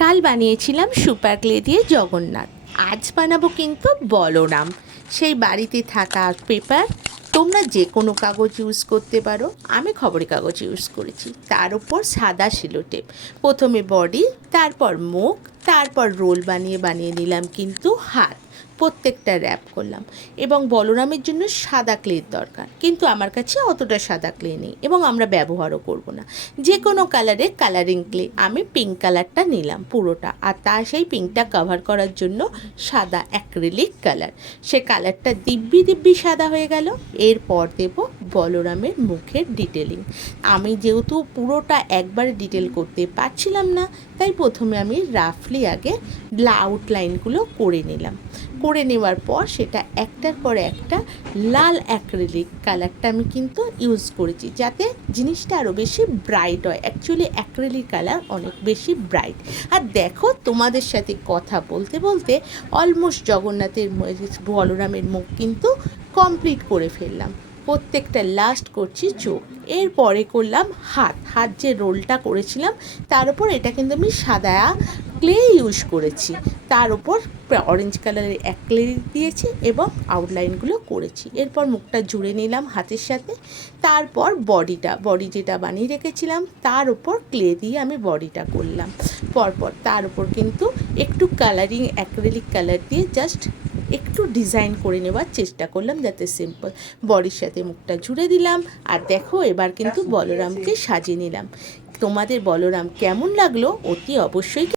কাল বানিয়েছিলাম super clay দিয়ে জগন্নাথ, আজ বানাবো কিন্তু বলরাম। সেই বাড়িতে থাকা পেপার, তোমরা যে কোনো কাগজ ইউজ করতে পারো, আমি খবরের কাগজ ইউজ করেছি। তার উপর সাদা সিলোটেপ, প্রথমে বডি, তারপর মুখ, তারপর রোল বানিয়ে বানিয়ে নিলাম কিন্তু হাত, প্রত্যেকটা র্যাপ করলাম। এবং বলরামের জন্য সাদা ক্লের দরকার, কিন্তু আমার কাছে অতটা সাদা ক্লে নেই এবং আমরা ব্যবহারও করব না। যে কোনো কালারের কালারিং ক্লে, আমি পিঙ্ক কালারটা নিলাম পুরোটা, আর তার সেই পিঙ্কটা কভার করার জন্য সাদা অ্যাক্রিলিক কালার। সে কালারটা দিব্যি দিব্যি সাদা হয়ে গেল। এরপর দেব বলরামের মুখের ডিটেলিং। আমি যেহেতু পুরোটা একবারে ডিটেল করতে পারছিলাম না, তাই প্রথমে আমি রাফলি আগে আউটলাইনগুলো করে নিলাম। করে নেওয়ার পর সেটা একটার পর একটা লাল অ্যাক্রিলিক কালারটা আমি কিন্তু ইউজ করেছি, যাতে জিনিসটা আরও বেশি ব্রাইট হয়। অ্যাকচুয়ালি অ্যাক্রিলিক কালার অনেক বেশি ব্রাইট। আর দেখো, তোমাদের সাথে কথা বলতে বলতে অলমোস্ট জগন্নাথের বলরামের মুখ কিন্তু কমপ্লিট করে ফেললাম। প্রত্যেকটা লাস্ট করছি চোখ, এরপরে করলাম হাত। হাত যে রোলটা করেছিলাম তার উপর এটা কিন্তু আমি সাদা ক্লে ইউজ করেছি, তার উপর অরেঞ্জ কালারের অ্যাক্রিলিক দিয়েছি এবং আউটলাইনগুলো করেছি। এরপর মুখটা জুড়ে নিলাম হাতের সাথে। তারপর বডি যেটা বানিয়ে রেখেছিলাম তার উপর ক্লে দিয়ে আমি বডিটা করলাম। পরপর তার উপর কিন্তু একটু কালারিং অ্যাক্রিলিক কালার দিয়ে জাস্ট একটু ডিজাইন করে নেওয়ার চেষ্টা করলাম, যাতে সিম্পল। বডির সাথে মুখটা জুড়ে দিলাম। আর দেখো, এবার কিন্তু বলরামকে সাজিয়ে নিলাম। তোমাদের বলরাম কেমন লাগলো অতি অবশ্যই